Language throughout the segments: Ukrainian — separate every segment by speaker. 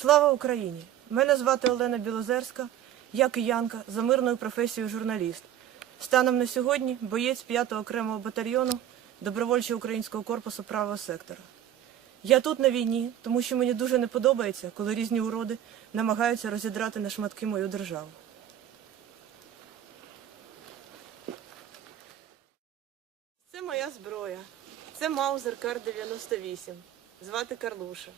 Speaker 1: Слава Україні! Мене звати Олена Білозерська, я киянка за мирною професією журналіст. Станом на сьогодні боєць 5-го окремого батальйону добровольчого українського корпусу правого сектора. Я тут на війні, тому що мені дуже не подобається, коли різні уроди намагаються розідрати на шматки мою державу. Це моя зброя. Це Маузер Кар 98. Звати Карлуша.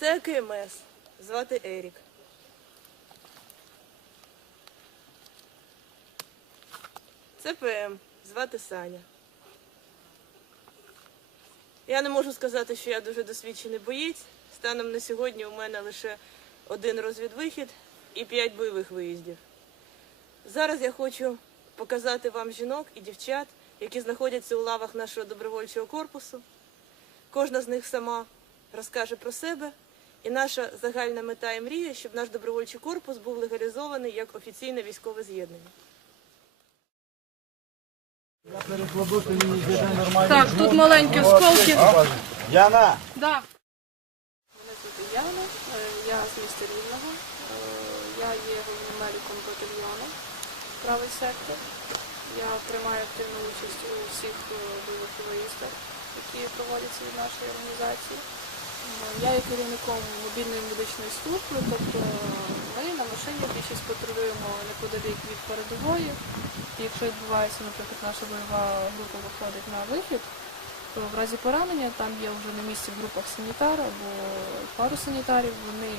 Speaker 1: Це КМС. Звати Ерік. Це ПМ. Звати Саня. Я не можу сказати, що я дуже досвідчений боєць. Станом на сьогодні у мене лише один розвідвихід і п'ять бойових виїздів. Зараз я хочу показати вам жінок і дівчат, які знаходяться у лавах нашого добровольчого корпусу. Кожна з них сама розкаже про себе. І наша загальна мета і мрія, щоб наш добровольчий корпус був легалізований як офіційне військове з'єднання.
Speaker 2: Так, тут маленькі осколки.
Speaker 3: Яна!
Speaker 2: Да.
Speaker 4: Мене звати Яна, е, я з міста Рівного. Е, Я є головним медиком батальйону правий сектор. Я приймаю активну участь у всіх е, бойових виїздах, які проводяться від нашої організації. Я є керівником мобільної медичної служби, тобто ми на машині більшість патрулюємо неподалік від передової. І якщо відбувається, наприклад, наша бойова група виходить на вихід, то в разі поранення там є вже на місці в групах санітар або пару санітарів, вони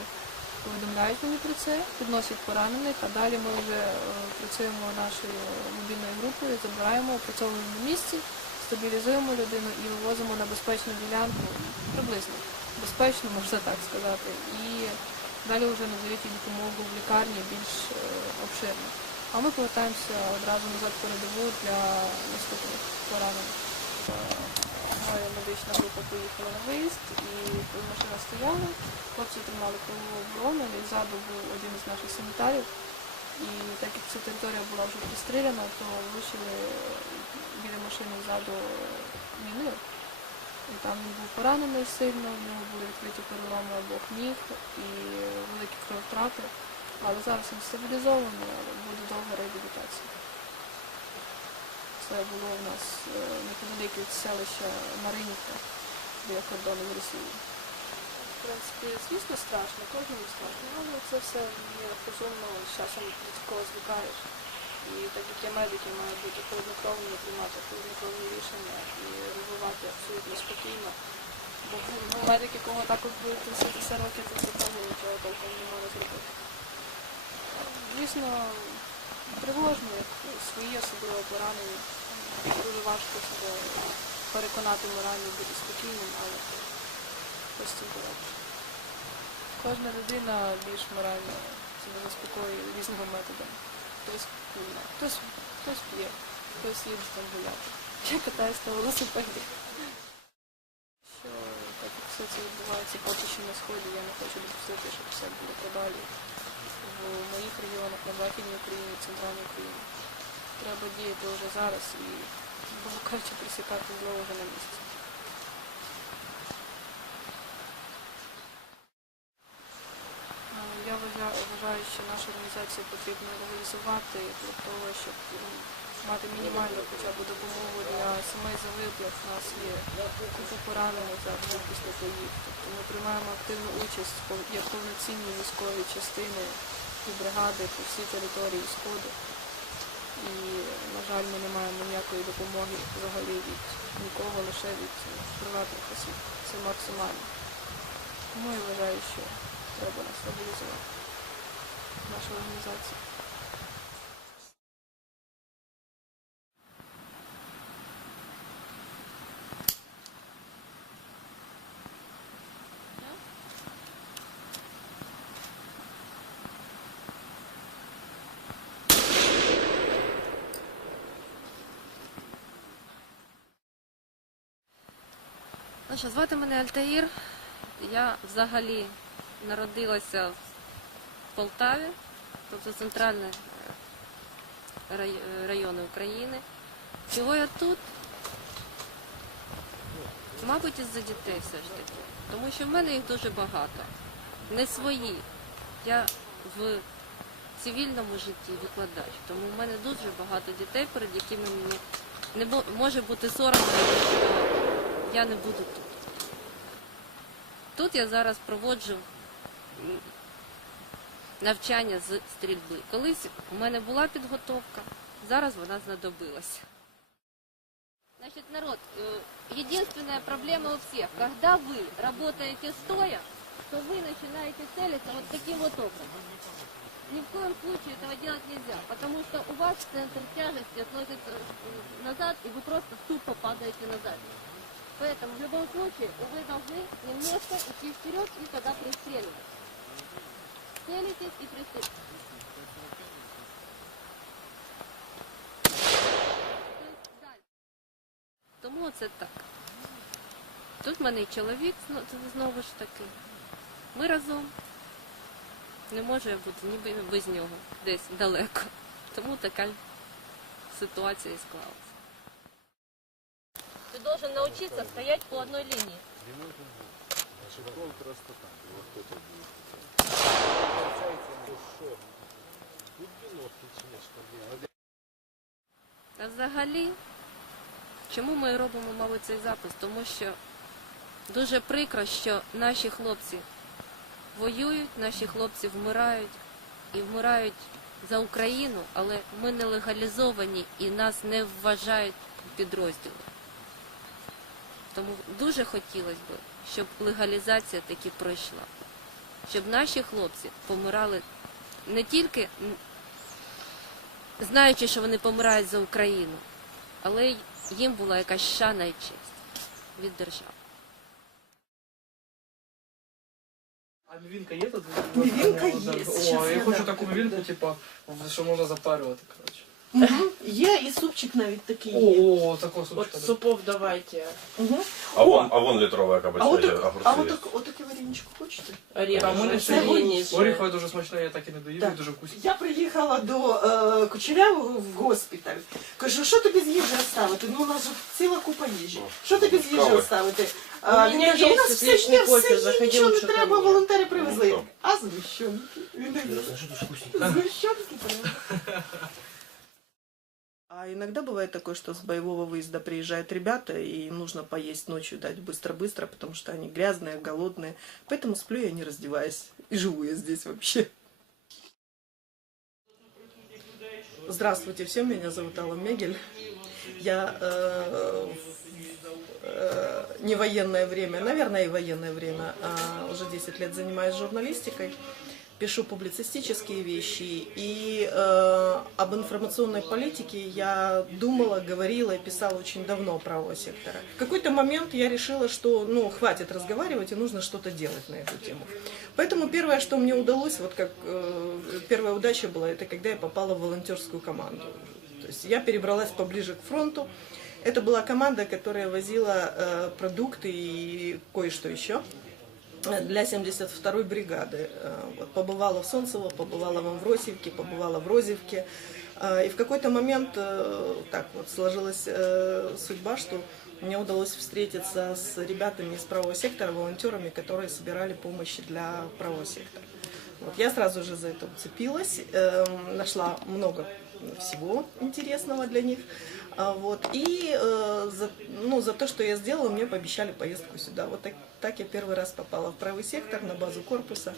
Speaker 4: повідомляють мені про це, підносять поранених, а далі ми вже е, працюємо нашою мобільною групою, забираємо, опрацьовуємо на місці, стабілізуємо людину і вивозимо на безпечну ділянку, приблизно безпечно, можна так сказати. І далі вже надають їй допомогу в лікарні більш е, обширно. А ми повертаємося одразу назад передову для наступних поранених. Е, Моя медична група поїхала на виїзд, і машина стояла, хлопці тримали кругову оборону, і ззаду був один із наших санітарів. І так як ця територія була вже пристріляна, то влучили біля машини ззаду міни. Там він був поранений сильно, в нього були відкриті переломи обох ніг і великі кровотрати. Але зараз він стабілізований, буде довга реабілітація. Це було у нас е, неподалік від селища Маринівка біля кордону з Росією. В принципі, звісно, страшно, кожному страшно, але це все є розумно, з часом такого звикаєш. І так як я медик, я маю бути холоднокровною, приймати холоднокровні рішення і реагувати абсолютно спокійно. Бо ну, медик, якого також буде 30 років, це все нічого толком не може зробити. Звісно, тривожно, як свої особливо поранені. Дуже важко себе переконати морально бути спокійним, але постійно робиш. Кожна людина більш морально себе заспокоює різними методами. Хтось курить, хтось, хтось п'є, хтось їде там гуляти. Я катаюсь на велосипеді. Що так як все це відбувається поки що на сході, я не хочу допустити, щоб все було подалі в моїх регіонах, на Західній Україні, центральній Україні. Треба діяти вже зараз і, кажучи, присікати зло вже на місці. Е, Я вважаю, що нашу організацію потрібно легалізувати для того, щоб ну, мати мінімальну хоча б допомогу для сімей загиблих. У нас є купа поранених завжди після боїв. Тобто ми приймаємо активну участь як повноцінні військові частини і бригади по всій території Сходу. І, на жаль, ми не маємо ніякої допомоги взагалі від нікого, лише від приватних осіб. Це максимально. Тому я вважаю, що треба нас стабілізувати. Наша організація.
Speaker 5: Ну звати мене Альтаїр. Я взагалі народилася в Полтаві, тобто центральний райони України. Чого я тут? Мабуть, із-за дітей все ж таки. Тому що в мене їх дуже багато. Не свої. Я в цивільному житті викладач. Тому в мене дуже багато дітей, перед якими мені не може бути соромно, що я не буду тут. Тут я зараз проводжу навчання з стрільби. Колись у мене була підготовка, зараз вона знадобилася. Значит, народ, единственная проблема у всех, когда вы работаете стоя, то вы начинаете целиться вот таким вот образом. Ни в коем случае этого делать нельзя, потому что у вас центр тяжести относится назад, и вы просто тупо падаете назад. Поэтому в любом случае вы должны немножко идти вперед и тогда пристреливать. Целитесь и пристреливайте. Тому це так. Тут в мене і чоловік знову ж таки. Ми разом. Не може я бути ніби без нього, десь далеко. Тому така ситуація і склалася. Ти должен навчитися стояти по одній лінії. А взагалі, чому ми робимо, мабуть, цей запис? Тому що дуже прикро, що наші хлопці воюють, наші хлопці вмирають і вмирають за Україну, але ми не легалізовані і нас не вважають підрозділом. Тому дуже хотілося б, щоб легалізація таки пройшла, щоб наші хлопці помирали не тільки знаючи, що вони помирають за Україну, але й їм була якась шана і честь від держави.
Speaker 3: А мівінка є тут?
Speaker 6: Мівінка є,
Speaker 3: О, я
Speaker 6: я
Speaker 3: хочу таку мівінку, типу, що можна запарювати, коротше.
Speaker 6: Угу. Є і супчик навіть такий є.
Speaker 3: О, такого сучка.
Speaker 7: Вот супов давайте.
Speaker 6: Угу.
Speaker 8: А вон, а вон
Speaker 6: А от
Speaker 8: є, огурці
Speaker 6: а
Speaker 8: є.
Speaker 6: от так, от таке вареничко хочете?
Speaker 7: Орех.
Speaker 3: А в мене ще
Speaker 6: горіхи.
Speaker 3: горіхове дуже смачне, я так і не доїв,
Speaker 6: Так.
Speaker 3: і дуже вкусне.
Speaker 6: Я приїхала до е, Кучерявого в госпіталь. Кажу, що тобі з їжі оставити? Ну, у нас же ціла купа їжі. Що тобі з їжі
Speaker 8: Кави.
Speaker 6: оставити? А,
Speaker 7: У
Speaker 6: він
Speaker 7: мене
Speaker 6: каже,
Speaker 7: є
Speaker 6: у нас все
Speaker 7: свічний
Speaker 6: є,
Speaker 7: кофе,
Speaker 6: все є,
Speaker 7: заходи,
Speaker 6: нічого не треба,
Speaker 7: мне.
Speaker 6: волонтери привезли.
Speaker 8: Ну,
Speaker 6: А згущенки? Він такий, Згущенки прям. А иногда бывает такое, что с боевого выезда приезжают ребята, и им нужно поесть ночью, дать быстро-быстро, потому что они грязные, голодные. Поэтому сплю я не раздеваясь. И живу я здесь вообще. Здравствуйте всем, меня зовут Алла Мегель. Я э, э, не военное время, наверное, и военное время, а уже 10 лет занимаюсь журналистикой, пишу публицистические вещи, и э, об информационной политике я думала, говорила и писала очень давно правого сектора. В какой-то момент я решила, что ну, хватит разговаривать и нужно что-то делать на эту тему. Поэтому первое, что мне удалось, вот как э, первая удача была, это когда я попала в волонтерскую команду. То есть я перебралась поближе к фронту. Это была команда, которая возила э, продукты и кое-что еще для 72-й бригады. Э, Вот, побывала в Солнцево, побывала в Амвросиевке, побывала в Розевке. Э, И в какой-то момент э, так вот сложилась судьба, что мне удалось встретиться с ребятами из правого сектора, волонтерами, которые собирали помощи для правого сектора. Вот, я сразу же за это уцепилась, эм, нашла много всего интересного для них. А, Вот, и э, за, ну, за то, что я сделала, мне пообещали поездку сюда. Вот так, так я первый раз попала в правый сектор на базу корпуса.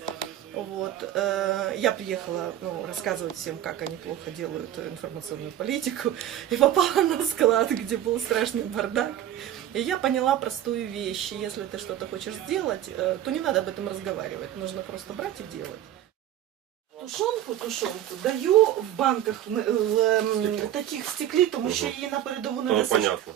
Speaker 6: Вот, э, я приехала ну, рассказывать всем, как они плохо делают информационную политику, и попала на склад, где был страшный бардак. И я поняла простую вещь. Если ты что-то хочешь сделать, э, то не надо об этом разговаривать. Нужно просто брать и делать Тушонку, тушонку даю в банках в, в, ем, таких стеклі, тому що її на передову не
Speaker 8: Ну,
Speaker 6: несеш.
Speaker 8: понятно.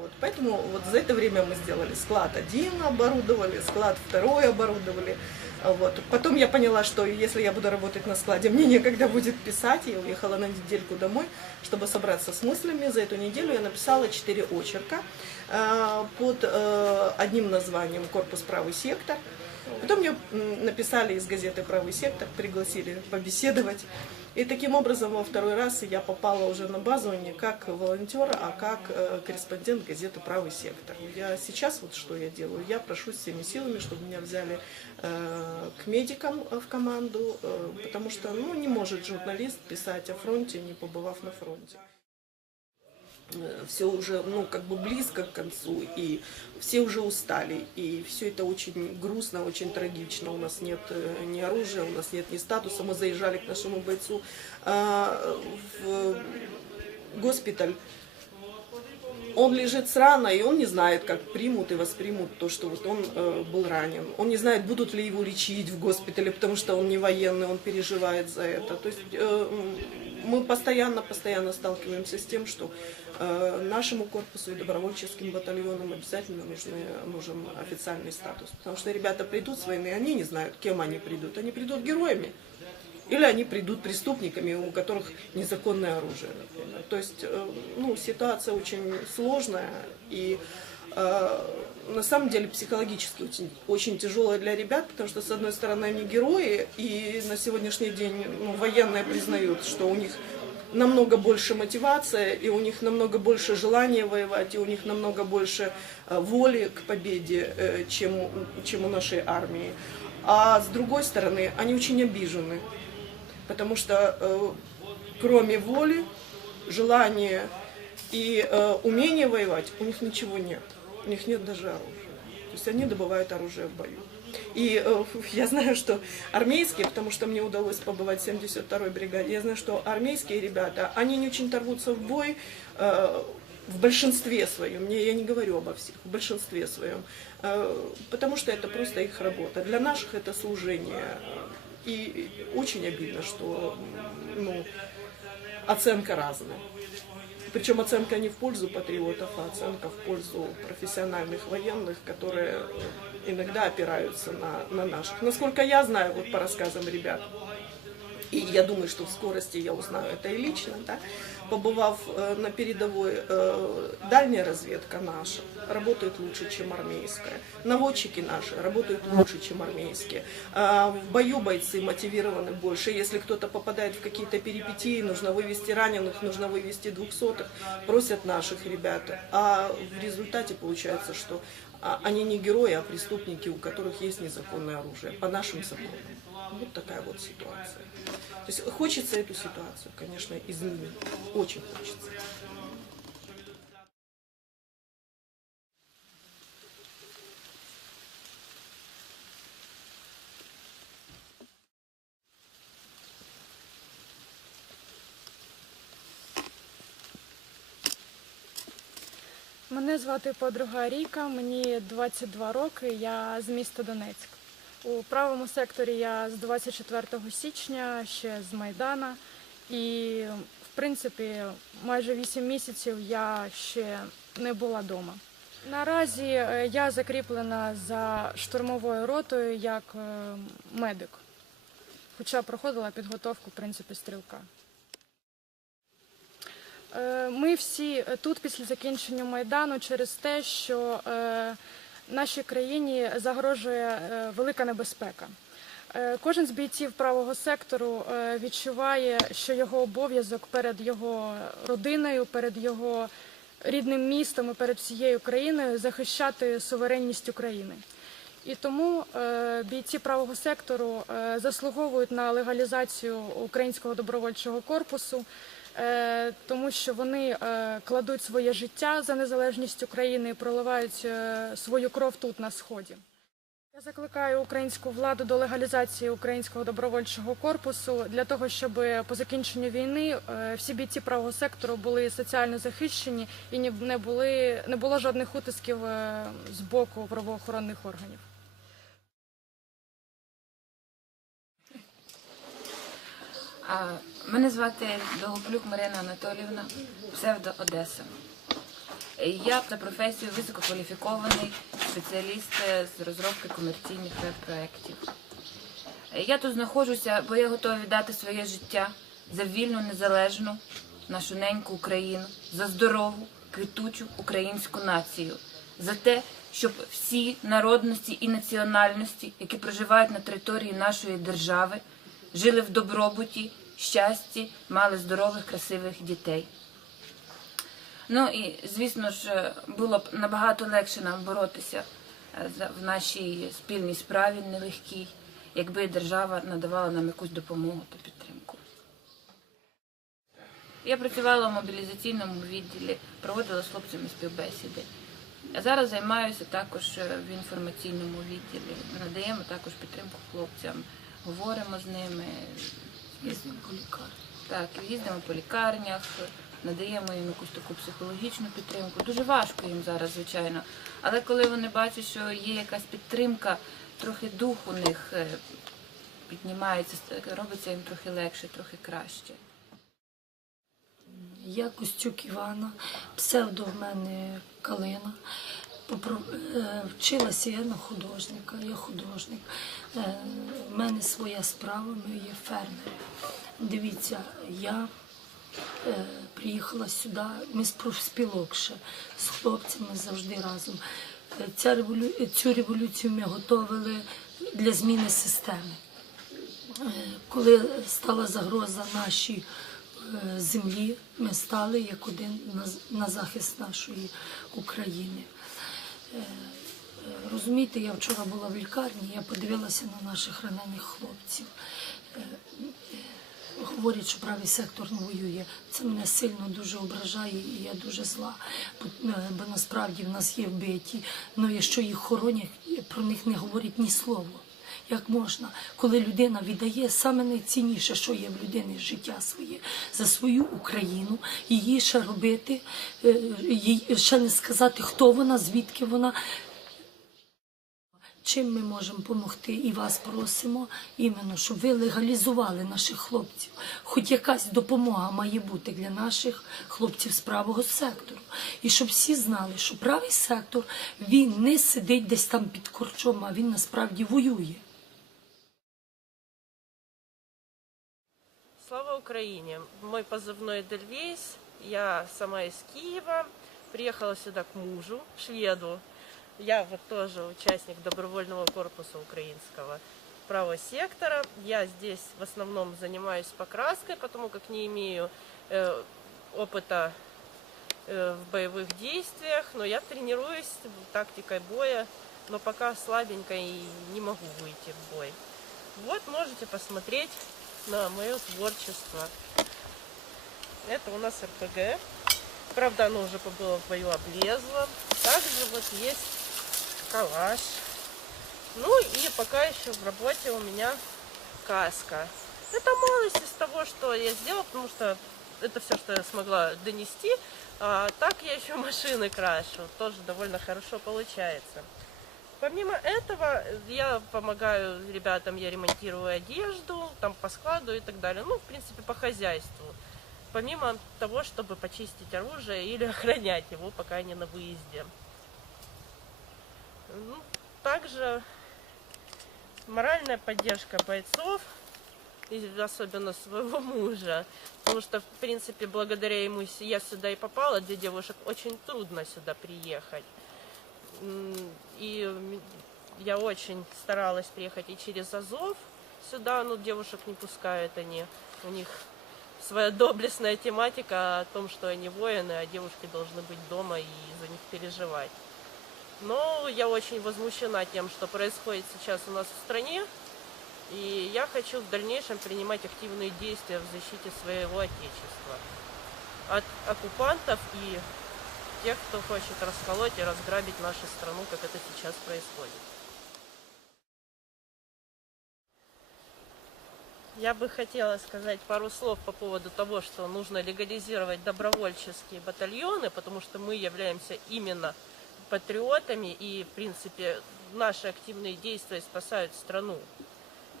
Speaker 6: Вот, поэтому вот за это время мы сделали склад один оборудовали, склад второй оборудовали. А Вот. Потом я поняла, что если я буду работать на складе, мне некогда будет писать. Я уехала на недельку домой, чтобы собраться с мыслями. За эту неделю я написала четыре очерка э, под э, одним названием «Корпус правый сектор». Потом мне написали из газеты «Правый сектор», пригласили побеседовать. И таким образом во второй раз я попала уже на базу не как волонтер, а как э, корреспондент газеты «Правый сектор». Я сейчас вот что я делаю, я прошу всеми силами, чтобы меня взяли э, к медикам э, в команду, потому что ну, не может журналист писать о фронте, не побывав на фронте все уже, ну, как бы близко к концу, и все уже устали, и все это очень грустно, очень трагично. У нас нет э, ни оружия, у нас нет ни статуса. Мы заезжали к нашему бойцу а, в госпиталь. Он лежит с раной, и он не знает, как примут и воспримут то, что вот он э, был ранен. Он не знает, будут ли его лечить в госпитале, потому что он не военный, он переживает за это. То есть э, мы постоянно, постоянно сталкиваемся с тем, что э, нашему корпусу и добровольческим батальонам обязательно нужны, нужен официальный статус. Потому что ребята придут с войны, они не знают, кем они придут. Они придут героями. Или они придут преступниками, у которых незаконное оружие, например. То есть, э, ну, ситуация очень сложная и э, на самом деле психологически очень, очень тяжелая для ребят, потому что, с одной стороны, они герои, и на сегодняшний день ну, военные признают, что у них намного больше мотивация, и у них намного больше желания воевать, и у них намного больше э, воли к победе, э, чем, чем у нашей армии. А с другой стороны, они очень обижены, потому что э, кроме воли, желания и э, умения воевать, у них ничего нет. У них нет даже оружия. То есть они добывают оружие в бою. И э, я знаю, что армейские, потому что мне удалось побывать в 72-й бригаде, я знаю, что армейские ребята, они не очень торгутся в бой, э, в большинстве своем, не, я не говорю обо всех, в большинстве своем, э, потому что это просто их работа. Для наших это служение. И очень обидно, что м, ну, оценка разная. Причем оценка не в пользу патриотов, а оценка в пользу профессиональных военных, которые иногда опираются на, на наших. Насколько я знаю, вот по рассказам ребят, и я думаю, что в скорости я узнаю это и лично, да, побывав э, на передовой, э, дальняя разведка наша работает лучше, чем армейская. Наводчики наши работают лучше, чем армейские. А в бою бойцы мотивированы больше. Если кто-то попадает в какие-то перипетии, нужно вывести раненых, нужно вывести двухсотых, просят наших ребят. А в результате получается, что они не герои, а преступники, у которых есть незаконное оружие, по нашим законам. Вот такая вот ситуация. То есть хочется эту ситуацию, конечно, изменить. Очень хочется.
Speaker 9: Звати подруга Ріка, мені 22 роки, я з міста Донецьк. У правому секторі я з 24 січня, ще з Майдана. І, в принципі, майже 8 місяців я ще не була вдома. Наразі е, я закріплена за штурмовою ротою як е, медик, хоча проходила підготовку в принципі стрілка. Е, Ми всі тут після закінчення майдану через те, що е, нашій країні загрожує е, велика небезпека. Е, Кожен з бійців правого сектору е, відчуває, що його обов'язок перед його родиною, перед його рідним містом і перед всією країною захищати суверенність України. І тому е, бійці правого сектору е, заслуговують на легалізацію українського добровольчого корпусу, е, тому що вони е, кладуть своє життя за незалежність України і проливають е, свою кров тут на сході. Я закликаю українську владу до легалізації українського добровольчого корпусу для того, щоб по закінченню війни е, всі бійці правого сектору були соціально захищені і не були не було жодних утисків е, з боку правоохоронних органів.
Speaker 7: А, Мене звати Довгоплюк Марина Анатоліївна, псевдо Одеса. Я за професією висококваліфікований спеціаліст з розробки комерційних веб-проєктів. Я тут знаходжуся, бо я готова віддати своє життя за вільну, незалежну нашу неньку Україну, за здорову, квітучу українську націю, за те, щоб всі народності і національності, які проживають на території нашої держави, жили в добробуті, щасті, мали здорових, красивих дітей. Ну і звісно ж, було б набагато легше нам боротися е, в нашій спільній справі нелегкій, якби держава надавала нам якусь допомогу та підтримку. Я працювала в мобілізаційному відділі, проводила з хлопцями співбесіди. А зараз займаюся також е, в інформаційному відділі. Надаємо також підтримку хлопцям, говоримо з ними. Їздимо по лікарнях. Так, їздимо по лікарнях, надаємо їм якусь таку психологічну підтримку. Дуже важко їм зараз, звичайно. Але коли вони бачать, що є якась підтримка, трохи дух у них е, піднімається, робиться їм трохи легше, трохи краще.
Speaker 8: Я Костюк Івана, псевдо в мене Калина. Е, Вчилася я на художника, я художник. Е, В мене своя справа, ми є фермери. Дивіться, я е, приїхала сюди, ми з профспілок ще, з хлопцями завжди разом. Е. Цю революцію ми готували для зміни системи. Е, Коли стала загроза нашій е, землі, ми стали як один на захист нашої України. Е, Розумієте, я вчора була в лікарні, я подивилася на наших ранених хлопців. Е, Говорять, що правий сектор не воює. Це мене сильно дуже ображає і я дуже зла. Бо, е, бо насправді в нас є вбиті. але якщо їх хоронять, про них не говорять ні слова. Як можна, коли людина віддає саме найцінніше, що є в людини життя своє за свою Україну, її ще робити, е, їй ще не сказати, хто вона, звідки вона. Чим ми можемо допомогти і вас просимо, іменно, щоб ви легалізували наших хлопців. Хоч якась допомога має бути для наших хлопців з правого сектору. І щоб всі знали, що правий сектор він не сидить десь там під корчом, а він насправді воює.
Speaker 10: Слава Украине! Мой позывной Дельвейс. Я сама из Киева. Приехала сюда к мужу, шведу. Я вот тоже участник добровольного корпуса украинского правого сектора. Я здесь в основном занимаюсь покраской, потому как не имею э, опыта э, в боевых действиях, но я тренируюсь тактикой боя, но пока слабенько и не могу выйти в бой. Вот можете посмотреть на мое творчество. Это у нас РПГ. Правда, оно уже было в бою облезло. Также вот есть калаш. Ну и пока еще в работе у меня каска. Это малость из того, что я сделала, потому что это все, что я смогла донести. А так я еще машины крашу. Тоже довольно хорошо получается. Помимо этого, я помогаю ребятам, я ремонтирую одежду, там по складу и так далее. Ну, в принципе, по хозяйству. Помимо того, чтобы почистить оружие или охранять его, пока они на выезде. Ну, также моральная поддержка бойцов, особенно своего мужа. Потому что, в принципе, благодаря ему я сюда и попала. Для девушек очень трудно сюда приехать. И я очень старалась приехать и через Азов сюда, но девушек не пускают они. У них своя доблестная тематика о том, что они воины, а девушки должны быть дома и за них переживать. Но я очень возмущена тем, что происходит сейчас у нас в стране. И я хочу в дальнейшем принимать активные действия в защите своего Отечества. От оккупантов и тех, кто хочет расколоть и разграбить нашу страну, как это сейчас происходит. Я бы хотела сказать пару слов по поводу того, что нужно легализировать добровольческие батальоны, потому что мы являемся именно патриотами и, в принципе, наши активные действия спасают страну.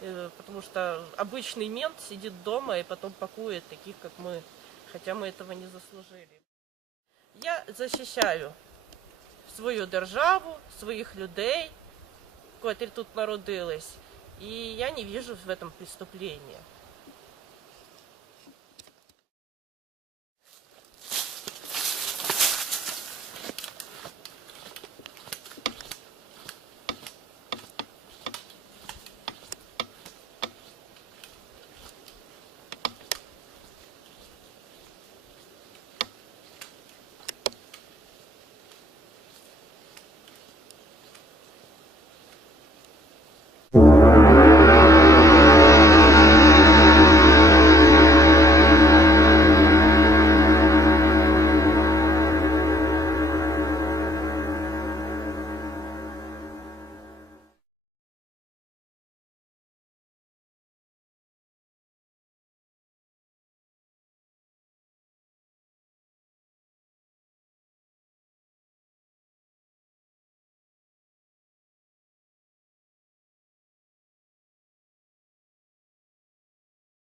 Speaker 10: Э, Потому что обычный мент сидит дома и потом пакует таких, как мы, хотя мы этого не заслужили. Я захищаю свою державу, своїх людей, котрі тут народились. І я не вижу в этом преступления.